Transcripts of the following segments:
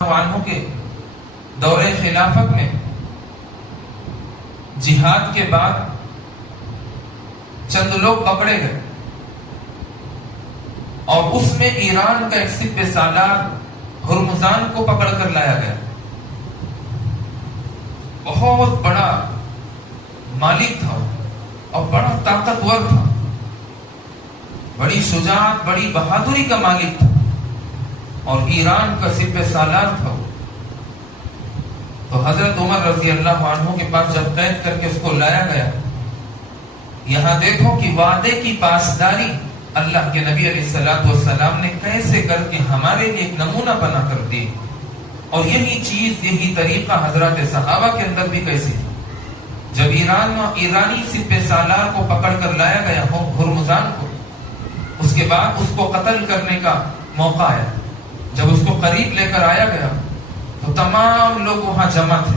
عنہ کے دور خلافت میں جہاد کے بعد چند لوگ پکڑے گئے اور اس میں ایران کا ایک سپہ سالار ہرمزان کو پکڑ کر لایا گیا. بہت بڑا مالک تھا اور بڑا طاقتور تھا، بڑی شجاعت بڑی بہادری کا مالک تھا اور ایران کا سپہ سالار تھا. تو حضرت عمر رضی اللہ عنہ کے پاس جب قید کر کے اس کو لایا گیا، یہاں دیکھو کہ وعدے کی پاسداری اللہ کے نبی علیہ الصلوۃ والسلام نے کیسے کر کے ہمارے لیے ایک نمونہ بنا کر دی. اور یہی چیز یہی طریقہ حضرات صحابہ کے اندر بھی کیسے تھا. جب ایرانی سپہ سالار کو پکڑ کر لایا گیا ہرمزان کو، اس کے بعد اس کو قتل کرنے کا موقع آیا. جب اس کو قریب لے کر آیا گیا تو تمام لوگ وہاں جمع تھے.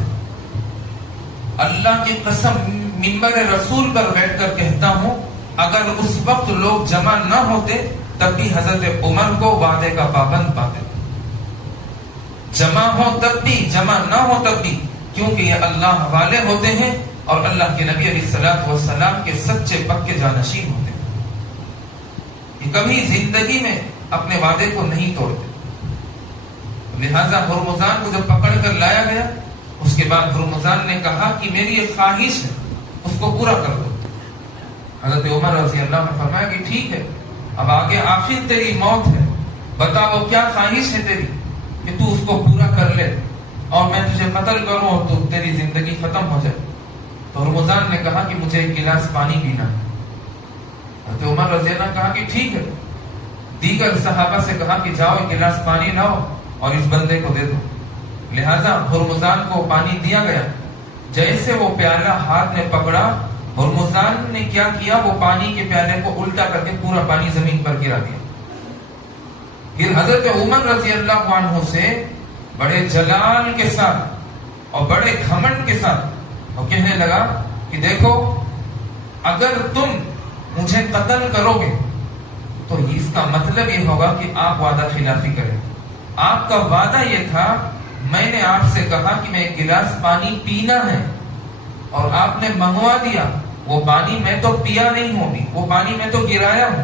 اللہ کی قسم منبر رسول پر بیٹھ کر کہتا ہوں، اگر اس وقت لوگ جمع نہ ہوتے تب بھی حضرت عمر کو وعدے کا پابند پاتے. جمع ہو تب بھی، جمع نہ ہو تب بھی، کیونکہ یہ اللہ والے ہوتے ہیں اور اللہ کے نبی علیہ الصلوۃ والسلام کے سچے پکے جانشین ہوتے ہیں. یہ کبھی زندگی میں اپنے وعدے کو نہیں توڑتے. لہذا ہرمزان کو جب پکڑ کر لایا گیا، اس کے بعد ہرمزان نے کہا کہ میری ایک خواہش ہے، اس کو پورا کر دو. حضرت عمر رضی اللہ عنہ نے فرمایا کہ ٹھیک ہے، اب آگے آخر تیری موت ہے، بتا وہ کیا خواہش ہے تیری کہ تو اس کو پورا کر لے اور میں تجھے قتل کروں اور تو تیری زندگی ختم ہو جائے. تو ہرمزان نے کہا کہ مجھے ایک گلاس پانی پینا ہے. حضرت عمر رضی اللہ عنہ نے کہا کہ ٹھیک ہے. دیگر صحابہ سے کہا کہ جاؤ ایک گلاس پانی لاؤ اور اس بندے کو دے دو. لہذا ہرمزان کو پانی دیا گیا. جیسے وہ پیالہ ہاتھ میں پکڑا، ہرمزان نے کیا کیا، وہ پانی کے پیالے کو الٹا کر کے پورا پانی زمین پر گرا دیا. پھر حضرت عمر رضی اللہ عنہ سے بڑے جلال کے ساتھ اور بڑے گھمنڈ کے ساتھ وہ کہنے لگا کہ دیکھو، اگر تم مجھے قتل کرو گے تو اس کا مطلب یہ ہوگا کہ آپ وعدہ خلافی کریں. آپ کا وعدہ یہ تھا، میں نے آپ سے کہا کہ میں ایک گلاس پانی پینا ہے اور آپ نے منگوا دیا. وہ پانی میں تو پیا نہیں ہوں گی، وہ پانی میں تو گرایا ہوں.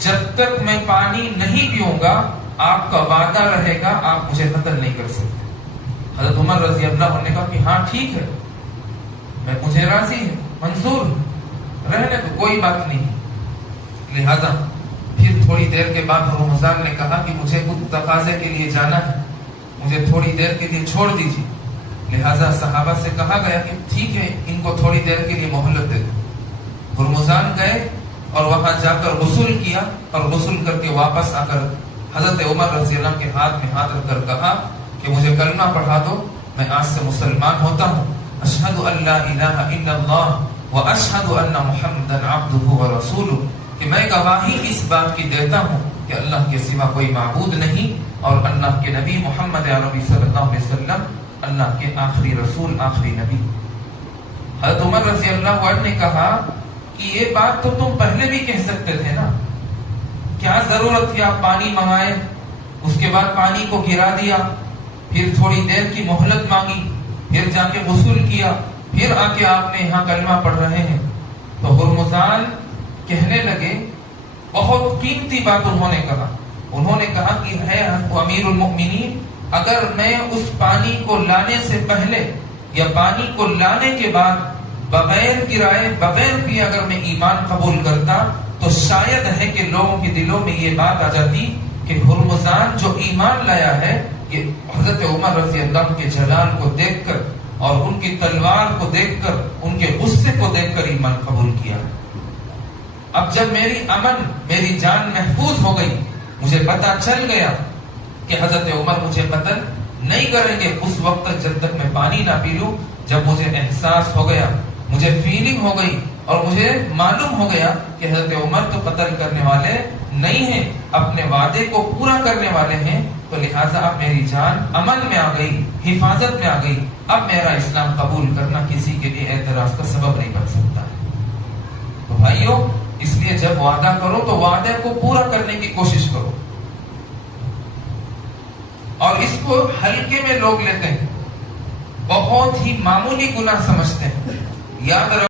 جب تک میں پانی نہیں پیوں گا آپ کا وعدہ رہے گا، آپ مجھے قتل نہیں کر سکتے. حضرت عمر رضی اللہ عنہ نے کہا کہ ہاں ٹھیک ہے، مجھے راضی ہے، منظور رہنے تو کوئی بات نہیں. لہذا پھر تھوڑی دیر کے بعد ہرمزان نے کہا کہ مجھے کچھ تقاضے کے لیے جانا ہے، مجھے تھوڑی دیر کے لیے چھوڑ دیجیے. لہذا صحابہ سے کہا گیا کہ ٹھیک ہے، ان کو تھوڑی دیر کے لیے مہلت دے دو. ہرمزان گئے اور وہاں جا کر غسل کیا اور غسل کر کے واپس آ کر حضرت عمر رضی اللہ عنہ کے ہاتھ میں ہاتھ رکھ کر کہا کہ مجھے کلمہ پڑھا دو، میں آج سے مسلمان ہوتا ہوں. اشہد ان لا الہ الا اللہ واشہد ان محمدا عبدہ ورسولہ، کہ میں گواہی اس بات کی دیتا ہوں کہ اللہ کے سوا کوئی معبود نہیں اور اللہ کے نبی محمد عربی صلی اللہ علیہ وسلم اللہ کے آخری رسول، آخری نبی. حضرت عمر رضی اللہ عنہ نے کہا کہ یہ بات تو تم پہلے بھی کہہ سکتے تھے نا، کیا ضرورت تھی آپ پانی منگائے، اس کے بعد پانی کو گرا دیا، پھر تھوڑی دیر کی مہلت مانگی، پھر جا کے غسل کیا، پھر آ کے آپ نے یہاں کلمہ پڑھ رہے ہیں. تو ہرمزان کہنے لگے، بہت قیمتی بات انہوں نے کہا کہ ہے امیر المؤمنین، اگر میں اس پانی کو لانے سے پہلے یا پانی کو لانے کے بعد بغیر گرائے بغیر پیے اگر میں ایمان قبول کرتا تو شاید ہے کہ لوگوں کے دلوں میں یہ بات آ جاتی کہ ہرمزان جو ایمان لایا ہے یہ حضرت عمر رضی اللہ عنہ کے جلال کو دیکھ کر اور ان کی تلوار کو دیکھ کر ان کے غصے کو دیکھ کر ایمان قبول کیا. اب جب میری امن میری جان محفوظ ہو گئی، مجھے پتا چل گیا کہ حضرت عمر مجھے قتل نہیں کریں گے، اس وقت تک جب تک میں پانی نہ پی لوں. جب مجھے احساس ہو گیا، مجھے فیلنگ ہو گئی اور مجھے معلوم ہو گیا کہ حضرت عمر تو قتل کرنے والے نہیں ہیں، اپنے وعدے کو پورا کرنے والے ہیں، تو لہٰذا اب میری جان امن میں آ گئی، حفاظت میں آ گئی. اب میرا اسلام قبول کرنا کسی کے لیے اعتراض کا سبب نہیں بن سکتا. تو بھائیو، اس لیے جب وعدہ کرو تو وعدے کو پورا کرنے کی کوشش کرو اور اس کو کو ہلکے میں لوگ لیتے ہیں، بہت ہی معمولی گناہ سمجھتے ہیں. یاد رکھو